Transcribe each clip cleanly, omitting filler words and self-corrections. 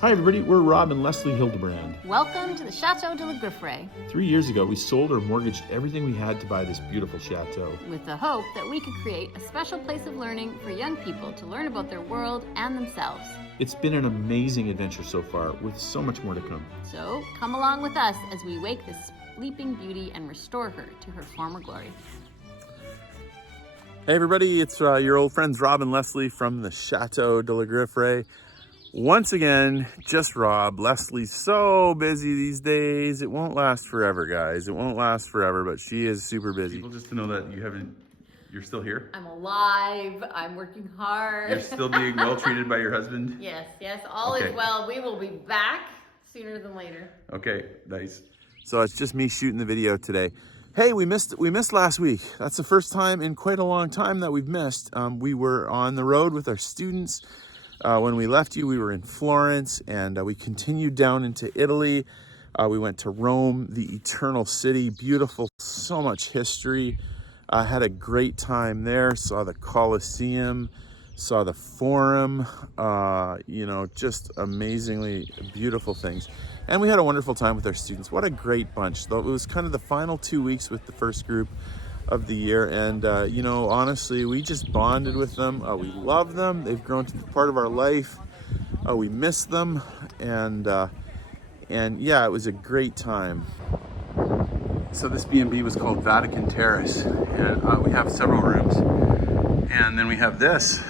Hi everybody, we're Rob and Leslie Hildebrand. Welcome to the Château de la Grifferaie. 3 years ago, we sold or mortgaged everything we had to buy this beautiful chateau. With the hope that we could create a special place of learning for young people to learn about their world and themselves. It's been an amazing adventure so far, with so much more to come. So come along with us as we wake this sleeping beauty and restore her to her former glory. Hey everybody, it's your old friends Rob and Leslie from the Château de la Grifferaie. Once again, just Rob. Leslie's so busy these days. It won't last forever, guys. It won't last forever, but she is super busy. People just to know that you're still here? I'm alive. I'm working hard. You're still being well treated by your husband? Yes, all is well. We will be back sooner than later. Okay, nice. So it's just me shooting the video today. Hey, we missed last week. That's the first time in quite a long time that we've missed. We were on the road with our students. When we left you, we were in Florence, and we continued down into Italy. We went to Rome, the Eternal City, beautiful, so much history. Had a great time there, saw the Colosseum, saw the Forum, just amazingly beautiful things. And we had a wonderful time with our students. What a great bunch. Though it was kind of the final 2 weeks with the first group of the year, and honestly, we just bonded with them. We love them. They've grown to be part of our life. We miss them, and yeah, it was a great time. So this B&B was called Vatican Terrace, and we have several rooms, and then we have this.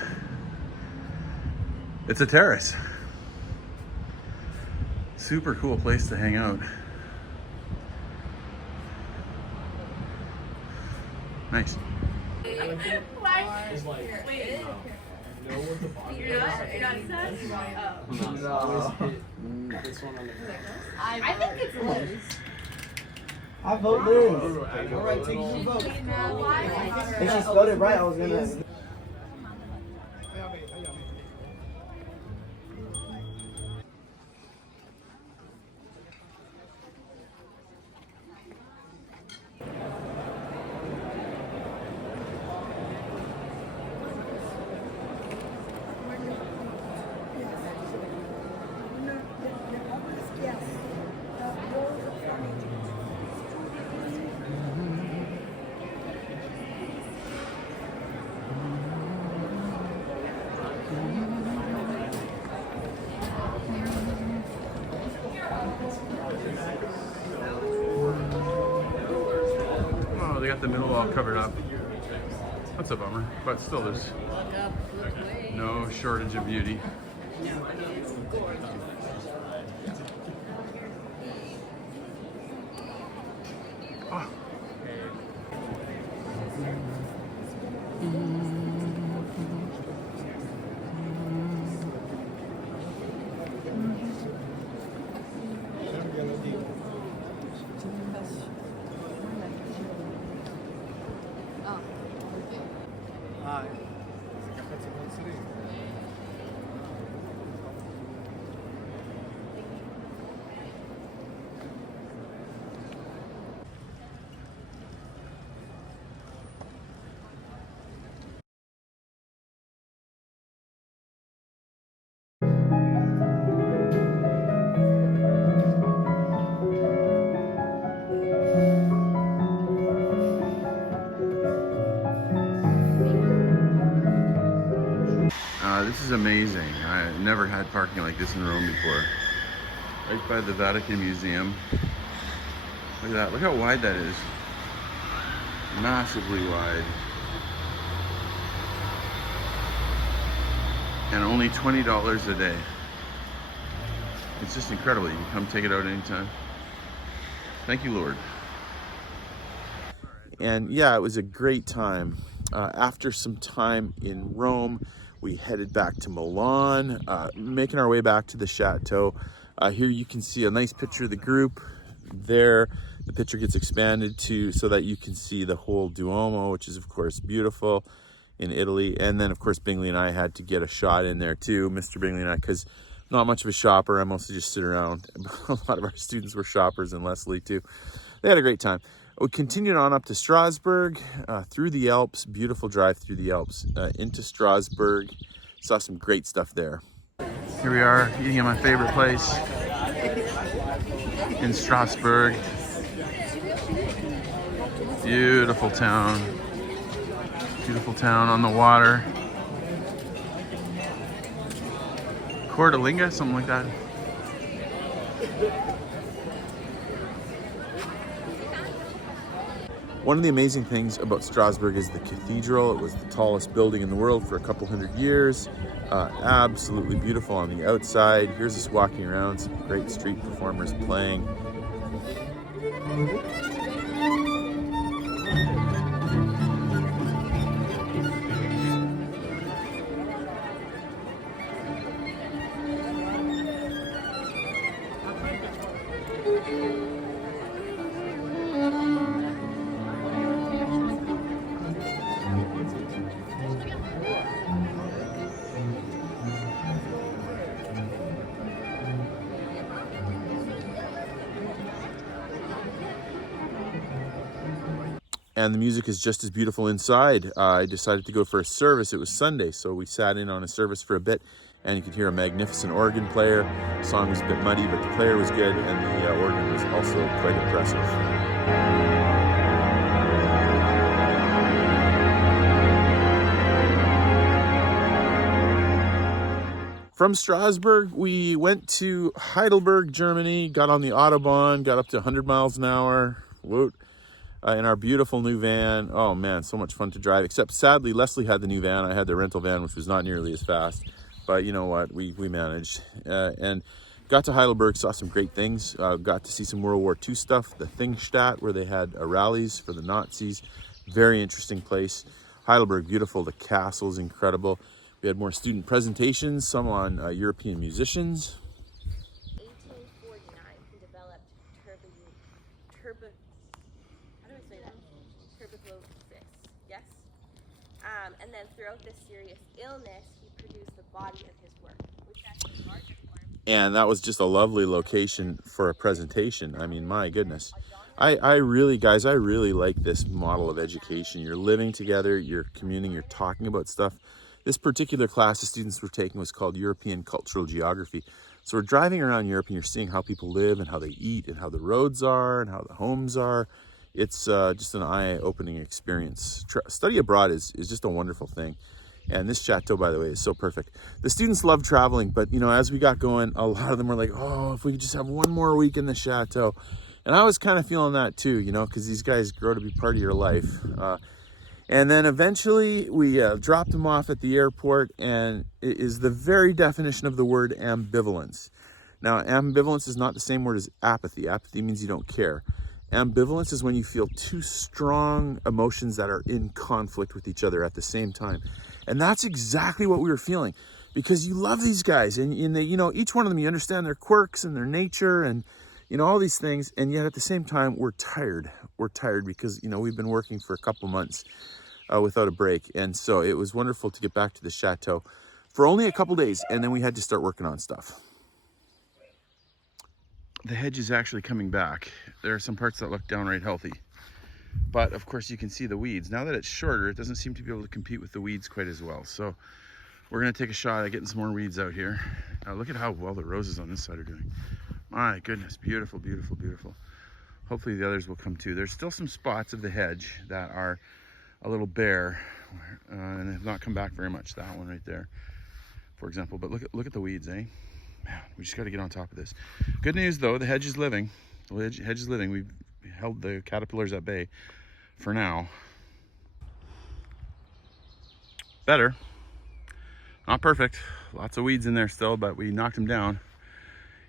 It's a terrace. Super cool place to hang out. Nice. I think it's Liz. I vote Liz. All right, take your vote. If she spelled it right, I was gonna. They got the middle all covered up. That's a bummer, but still there's no shortage of beauty. Oh. Hi. This is amazing. I never had parking like this in Rome before. Right by the Vatican Museum. Look at that. Look how wide that is. Massively wide. And only $20 a day. It's just incredible. You can come take it out anytime. Thank you, Lord. And yeah, it was a great time. After some time in Rome, we headed back to Milan, making our way back to the Chateau. Here you can see a nice picture of the group. There, the picture gets expanded to so that you can see the whole Duomo, which is of course beautiful in Italy. And then of course Bingley and I had to get a shot in there too, Mr. Bingley and I, because not much of a shopper. I mostly just sit around. A lot of our students were shoppers, and Leslie too. They had a great time. We continued on up to Strasbourg, through the Alps, beautiful drive through the Alps, into Strasbourg. Saw some great stuff there. Here we are eating at my favorite place in Strasbourg. Beautiful town. Beautiful town on the water. Cordelinga, something like that. One of the amazing things about Strasbourg is the cathedral. It was the tallest building in the world for a couple hundred years. Absolutely beautiful on the outside. Here's us walking around, some great street performers playing. And the music is just as beautiful inside. I decided to go for a service. It was Sunday, so we sat in on a service for a bit, and you could hear a magnificent organ player. The song was a bit muddy, but the player was good, and the organ was also quite impressive. From Strasbourg, we went to Heidelberg, Germany, got on the Autobahn, got up to 100 miles an hour. Whoa. In our beautiful new van. Oh man, so much fun to drive, except sadly Leslie had the new van. I had the rental van, which was not nearly as fast, but you know what, we managed. And got to Heidelberg, saw some great things. Got to see some World War II stuff, the Thingstadt, where they had rallies for the Nazis. Very interesting place. Heidelberg, beautiful. The castle's incredible. We had more student presentations, some on European musicians. 1849, he developed tuberculosis, yes? And then throughout this serious illness, he produced the body of his work, which actually larger form. And that was just a lovely location for a presentation. I mean, my goodness. I really, guys, I really like this model of education. You're living together, you're communing, you're talking about stuff. This particular class the students were taking was called European Cultural Geography. So we're driving around Europe and you're seeing how people live and how they eat and how the roads are and how the homes are. It's just an eye-opening experience. Study abroad is just a wonderful thing. And this chateau, by the way, is so perfect. The students love traveling, but you know, as we got going, a lot of them were like, oh, if we could just have one more week in the chateau. And I was kind of feeling that too, you know, because these guys grow to be part of your life. And then eventually we dropped them off at the airport, and it is the very definition of the word ambivalence. Now, ambivalence is not the same word as apathy. Apathy means you don't care. Ambivalence is when you feel two strong emotions that are in conflict with each other at the same time. And that's exactly what we were feeling, because you love these guys, and they, you know, each one of them, you understand their quirks and their nature and, you know, all these things. And yet at the same time, we're tired. We're tired because, you know, we've been working for a couple months without a break. And so it was wonderful to get back to the chateau for only a couple days. And then we had to start working on stuff. The hedge is actually coming back. There are some parts that look downright healthy, but of course you can see the weeds. Now that it's shorter, it doesn't seem to be able to compete with the weeds quite as well. So we're gonna take a shot at getting some more weeds out here. Look at how well the roses on this side are doing. My goodness, beautiful, beautiful, beautiful. Hopefully the others will come too. There's still some spots of the hedge that are a little bare and have not come back very much. That one right there, for example. But look at the weeds, eh? Man, we just got to get on top of this. Good news though, the hedge is living. The hedge is living. We've held the caterpillars at bay for now. Better. Not perfect. Lots of weeds in there still, but we knocked them down.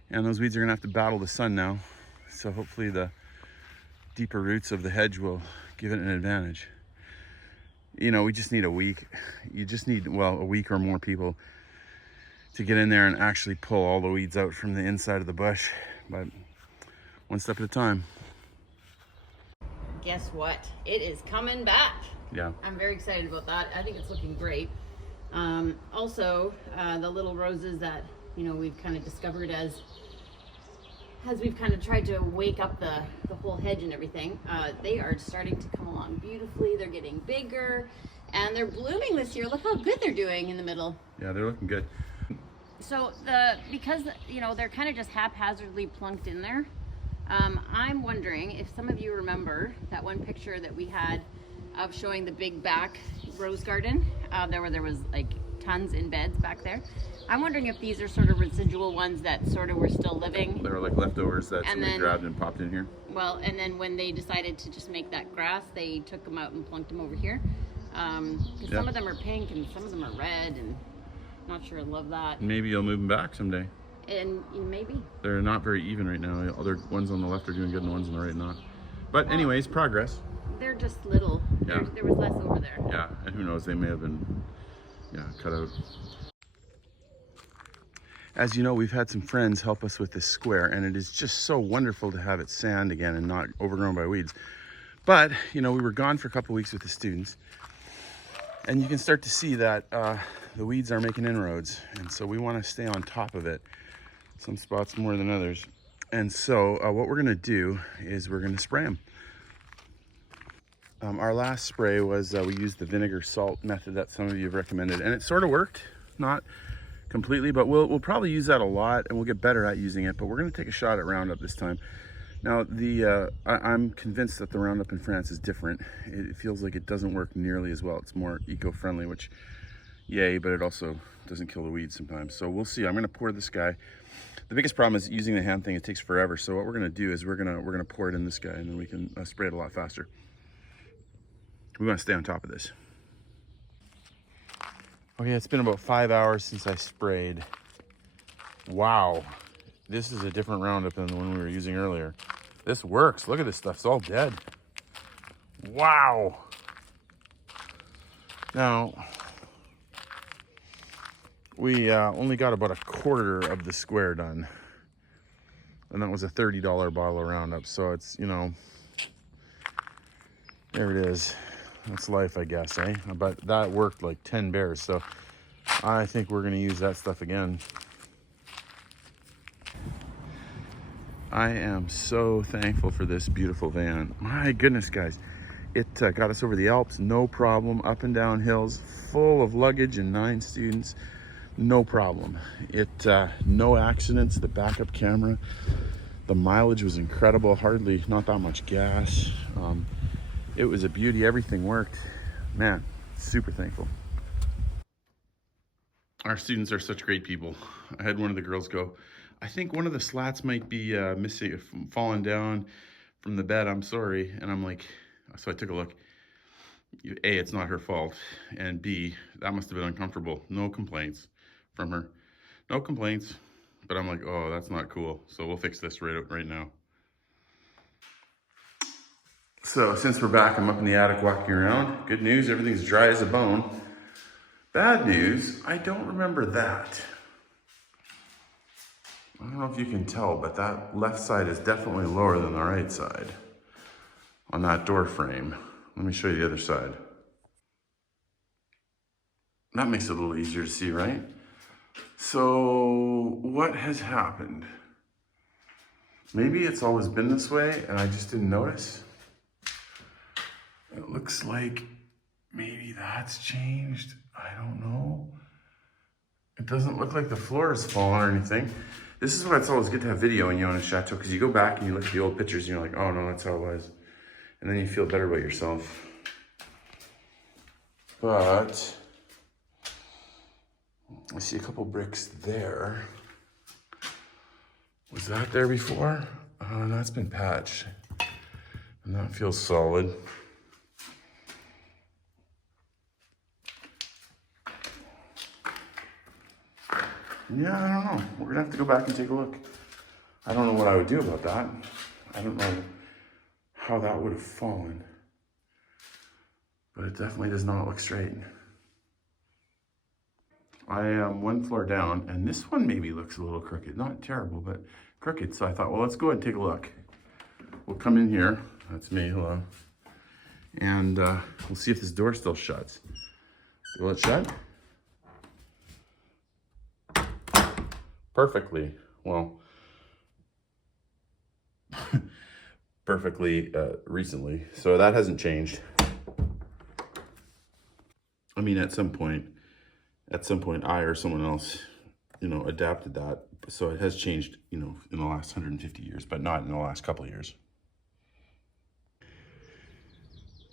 And those weeds are gonna have to battle the sun now. So hopefully the deeper roots of the hedge will give it an advantage. You know, we just need a week. You just need, well, a week or more people to get in there and actually pull all the weeds out from the inside of the bush. But one step at a time. Guess what? It is coming back. Yeah. I'm very excited about that. I think it's looking great. Also, the little roses that, you know, we've kind of discovered as we've kind of tried to wake up the whole hedge and everything, they are starting to come along beautifully. They're getting bigger and they're blooming this year. Look how good they're doing in the middle. Yeah, they're looking good. So because you know they're kind of just haphazardly plunked in there, I'm wondering if some of you remember that one picture that we had of showing the big back rose garden, there was like tons in beds back there. I'm wondering if these are sort of residual ones that sort of were still living. They were like leftovers that And somebody then- grabbed and popped in here. Well, and then when they decided to just make that grass, they took them out and plunked them over here. 'Cause Yeah. some of them are pink and some of them are red, and not sure I love that. Maybe you'll move them back someday. And maybe. They're not very even right now. The other ones on the left are doing good and the ones on the right not. But anyways, progress. They're just little. Yeah. There was less over there. Yeah, and who knows, they may have been, cut out. As you know, we've had some friends help us with this square, and it is just so wonderful to have it sand again and not overgrown by weeds. But, we were gone for a couple weeks with the students, and you can start to see that the weeds are making inroads, and so we want to stay on top of it, some spots more than others. And so what we're going to do is we're going to spray them. Our last spray was we used the vinegar salt method that some of you have recommended, and it sort of worked, not completely, but we'll probably use that a lot, and we'll get better at using it. But we're going to take a shot at Roundup this time. Now, I'm convinced that the Roundup in France is different. It feels like it doesn't work nearly as well. It's more eco-friendly, which, yay, but it also doesn't kill the weeds sometimes. So we'll see. I'm going to pour this guy. The biggest problem is using the hand thing. It takes forever. So what we're going to do is we're going to pour it in this guy, and then we can spray it a lot faster. We want to stay on top of this. Okay, it's been about 5 hours since I sprayed. Wow, this is a different Roundup than the one we were using earlier. This works. Look at this stuff. It's all dead. Wow. Now, we only got about a quarter of the square done. And that was a $30 bottle of Roundup. So it's, there it is. That's life, I guess, eh? But that worked like 10 bears, so I think we're going to use that stuff again. I am so thankful for this beautiful van. My goodness, guys. It got us over the Alps, no problem. Up and down hills, full of luggage and 9 students, no problem. No accidents, the backup camera. The mileage was incredible, hardly, not that much gas. It was a beauty. Everything worked. Man, super thankful. Our students are such great people. I had one of the girls go, I think one of the slats might be missing, falling down from the bed. I'm sorry. And I'm like, so I took a look. A, it's not her fault. And B, that must have been uncomfortable. No complaints from her. No complaints. But I'm like, oh, that's not cool. So we'll fix this right now. So since we're back, I'm up in the attic walking around. Good news, everything's dry as a bone. Bad news, I don't remember that. I don't know if you can tell, but that left side is definitely lower than the right side on that door frame. Let me show you the other side. That makes it a little easier to see, right? So what has happened? Maybe it's always been this way and I just didn't notice. It looks like maybe that's changed. I don't know. It doesn't look like the floor has fallen or anything. This is why it's always good to have video when you own a chateau, because you go back and you look at the old pictures and you're like, oh no, that's how it was. And then you feel better about yourself. But I see a couple bricks there. Was that there before? That's been patched. And that feels solid. Yeah, I don't know. We're gonna have to go back and take a look. I don't know what I would do about that. I don't know how that would have fallen. But it definitely does not look straight. I am one floor down, and this one maybe looks a little crooked. Not terrible, but crooked. So I thought, well, let's go ahead and take a look. We'll come in here. That's me, hello. And we'll see if this door still shuts. Will it shut? Perfectly. Well, perfectly recently. So that hasn't changed. I mean, at some point I or someone else you know, adapted that. So it has changed, you know, in the last 150 years, but not in the last couple of years.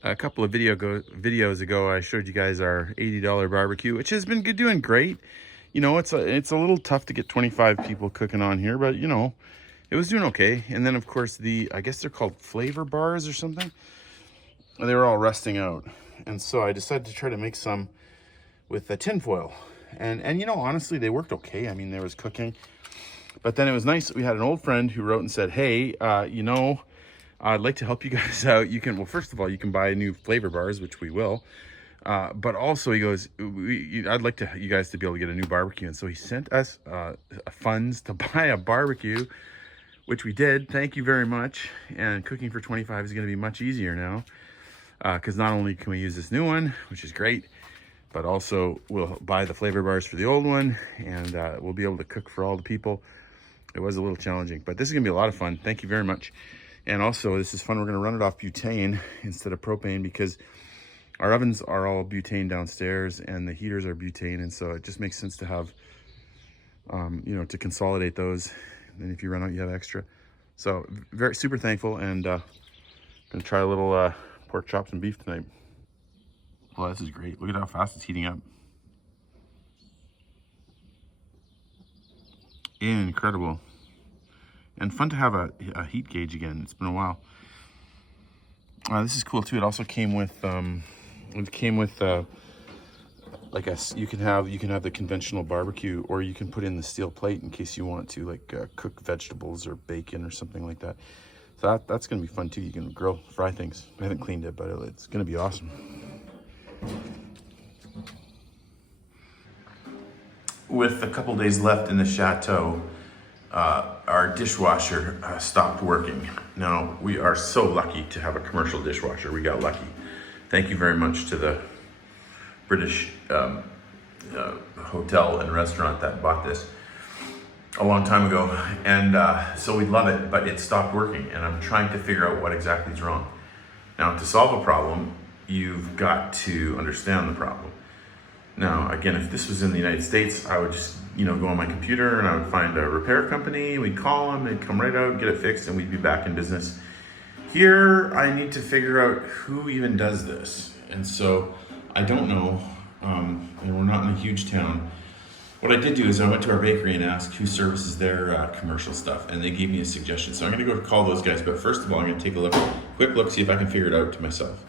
A couple of videos ago, I showed you guys our $80 barbecue, which has been doing great. You know, it's a little tough to get 25 people cooking on here, but you know, it was doing okay. And then of course I guess they're called flavor bars or something. They were all rusting out. And so I decided to try to make some with a tin foil. And you know, honestly, they worked okay. I mean, there was cooking. But then it was nice. We had an old friend who wrote and said, hey, you know, I'd like to help you guys out. You can, well, first of all, you can buy new flavor bars, which we will. But also he goes, I'd like you guys to be able to get a new barbecue. And so he sent us funds to buy a barbecue, which we did. Thank you very much. And cooking for 25 is going to be much easier now. Because not only can we use this new one, which is great, but also we'll buy the flavor bars for the old one, and we'll be able to cook for all the people. It was a little challenging, but this is gonna be a lot of fun. Thank you very much. And also, this is fun. We're gonna run it off butane instead of propane, because our ovens are all butane downstairs and the heaters are butane, and so it just makes sense to have, you know, to consolidate those. And if you run out, you have extra. So very super thankful, and gonna try a little pork chops and beef tonight. Well, this is great. Look at how fast it's heating up. Incredible. And fun to have a heat gauge again. It's been a while. This is cool too. It also came with like you can have the conventional barbecue, or you can put in the steel plate in case you want to, like cook vegetables or bacon or something like that. So that's gonna be fun too. You can fry things. I haven't cleaned it, but it's gonna be awesome. With a couple days left in the Château, our dishwasher stopped working. Now, we are so lucky to have a commercial dishwasher. We got lucky. Thank you very much to the British hotel and restaurant that bought this a long time ago. And so we love it, but it stopped working, and I'm trying to figure out what exactly is wrong. Now, to solve a problem, you've got to understand the problem. Now, again, if this was in the United States, I would just, you know, go on my computer and I would find a repair company, we'd call them, they'd come right out, get it fixed, and we'd be back in business. Here, I need to figure out who even does this. And so I don't know, and we're not in a huge town. What I did do is I went to our bakery and asked who services their commercial stuff, and they gave me a suggestion. So I'm gonna go call those guys, but first of all, I'm gonna take a quick look, see if I can figure it out to myself.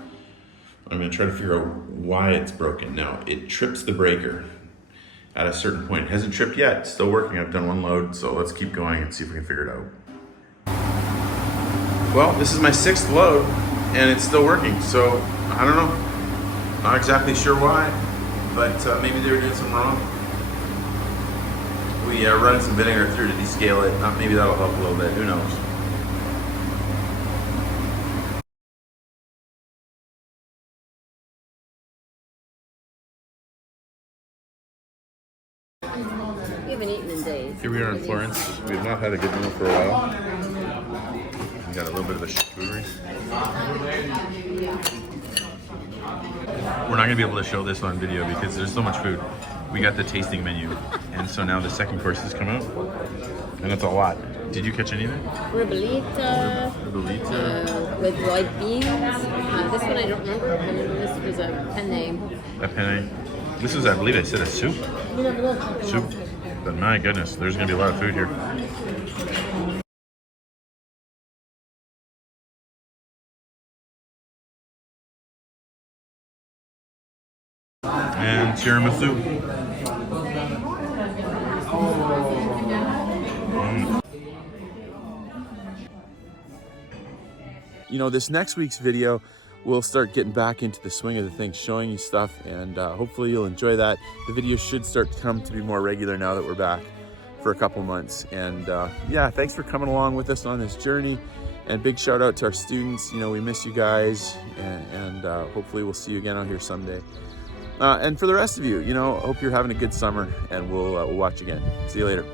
I'm gonna try to figure out why it's broken. Now, it trips the breaker at a certain point. It hasn't tripped yet, it's still working. I've done one load, so let's keep going and see if we can figure it out. Well, this is my 6th load, and it's still working, so I don't know. Not exactly sure why, but maybe they were doing something wrong. We running some vinegar through to descale it. Maybe that'll help a little bit, who knows. We haven't eaten in days. Here we are in Florence. We have not had a good meal for a while. We got a little bit of a charcuterie. We're not gonna be able to show this on video because there's so much food. We got the tasting menu, and so now the second course has come out, and it's a lot. Did you catch any of it? Ribollita. With white beans. This one I don't remember. This was a penne. A penne. This is, I believe I said, a soup. Soup. But my goodness, there's gonna be a lot of food here. And tiramisu. You know, this next week's video, we'll start getting back into the swing of the thing, showing you stuff, and hopefully you'll enjoy that. The videos should start to come to be more regular now that we're back for a couple months. And yeah, thanks for coming along with us on this journey, and big shout out to our students. You know, we miss you guys, and hopefully we'll see you again out here someday. And for the rest of you, you know, I hope you're having a good summer, and we'll watch again. See you later.